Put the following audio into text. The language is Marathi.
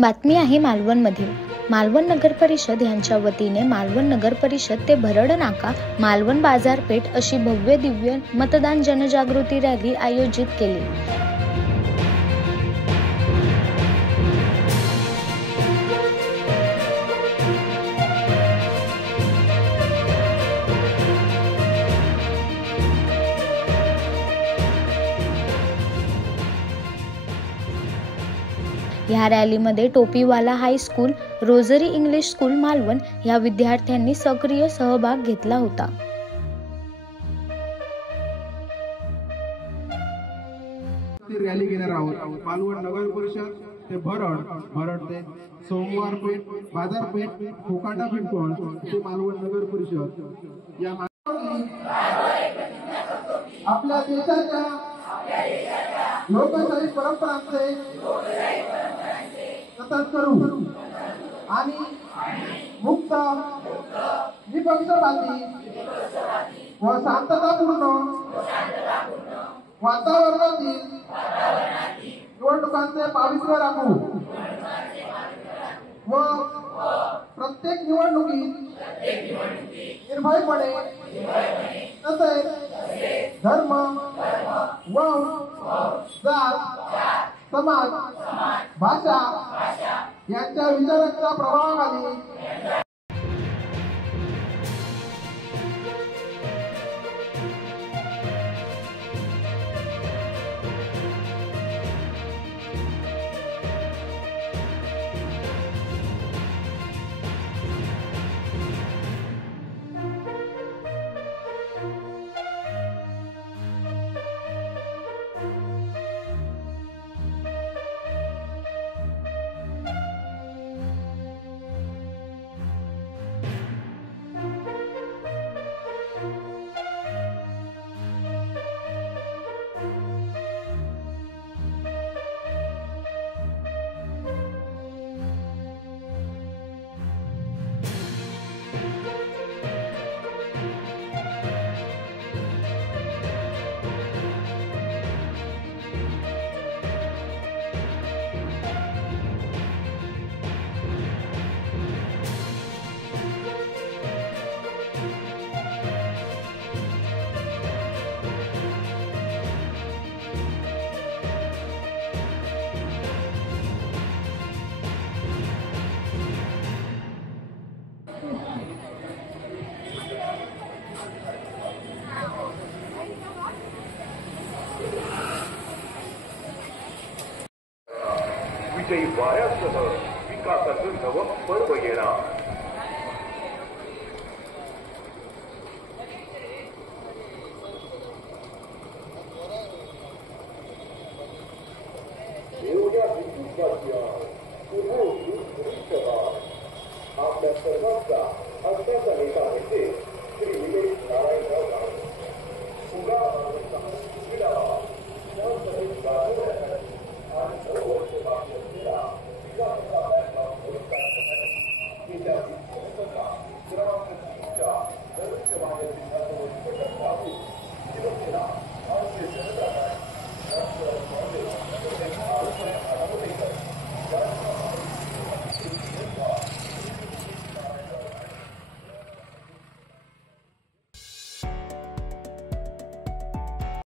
बातमी आहे मालवणमधील। मालवण नगर परिषद यांच्या वतीने मालवण नगर परिषद ते भरड नाका मालवण बाजारपेठ अशी भव्य दिव्य मतदान जनजागृती रॅली आयोजित केली। या रॅलीमध्ये Topiwala high school, Rosary English school Malvan या विद्यार्थ्यांनी सक्रिय सहभाग घेतला होता। रॅली घेणार आहोत। मालवण नगर परिषद ते भरड ते सोमवारपेठ बाजारपेठ कोकाटा पिंपळ ते मालवण नगर परिषद या आपल्या देशाच्या लोकशाही परंपरांचे जतन करू आणि मुक्त निपक्षपाती व शांततापूर्ण वातावरणातील निवडणुकांचे पावित्र्य राखू व प्रत्येक निवडणुकीत निर्भयपणे तसेच धर्म वंश जात समाज भाषा यांच्या विचारांच्या प्रभावाखाली विजयी वाऱ्यासह विकासाचं नवं पर्व येणार।